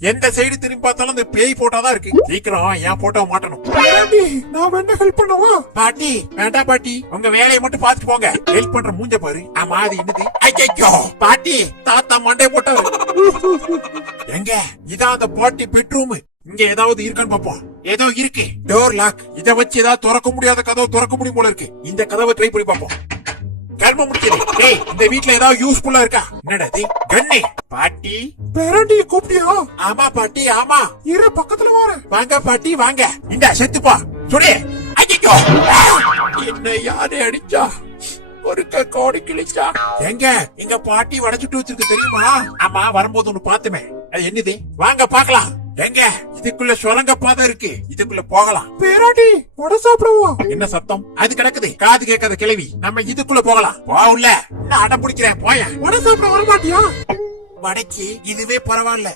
எந்த சைடு திரும்பி பார்த்தாலும் இந்த பேய் போட்டோதான் இருக்கு. சீக்கிரம் என் போட்டோ மாட்டணும். நான் வேணா ஹெல்ப் பண்ணவா? பாட்டி வேண்டாம் பாட்டி, உங்க வேலையை மட்டும் பாத்துட்டு போங்க. ஹெல்ப் பண்ற மூஞ்ச பாரு. ஆமா அது என்னது? ஐயோ பாட்டி, தாத்தா மண்டே போட்டவர். எங்க இதான் அந்த பாட்டி பெட்ரூம். இங்க ஏதாவது இருக்கான்னு பாப்போம். ஏதோ இருக்கு. Door lock. இத வச்சு ஏதாவது திறக்க முடியாத கதவை திறக்க முடியும் போல இருக்கு. இந்த கதவை ட்ரை பண்ணி பாப்போம். கர்ம முடிச்சது. டேய், இந்த வீட்ல ஏதாவது யூஸ்ஃபுல்லா இருக்கா? என்னடா இது? கண்ணே. பாட்டி பேரண்டி கூப்பிட்டியா? ஆமா பாட்டி ஆமா. இரு பக்கத்துல வர. வாங்க பாட்டி வாங்க. இந்த செத்துப்பா. சுடே. ஐயோ. என்ன யாரே அடிச்சா? ஒரு கோடி கிழிச்சா. எங்க எங்க பாட்டி வளைச்சிட்டு வச்சிருக்கு தெரியுமா? ஆமா வரும்போது ஒண்ணு பாத்துமே. அது என்னது? வாங்க பாக்கலாம். எங்க இதுக்குள்ள சுரங்க பாதை இருக்கு. இதுக்குள்ள போகலாம். பேராட்டி வடை சாப்பிடுவா. என்ன சத்தம்? அது கிடக்குது. காது கேட்காத கிளவி. நம்ம இதுக்குள்ள போகலாம். போகல. நான் அடம் பிடிக்கிறேன். போய. வடை சாப்பிட வரமாட்டியா? வடைக்கு இதுவே பரவாயில்ல.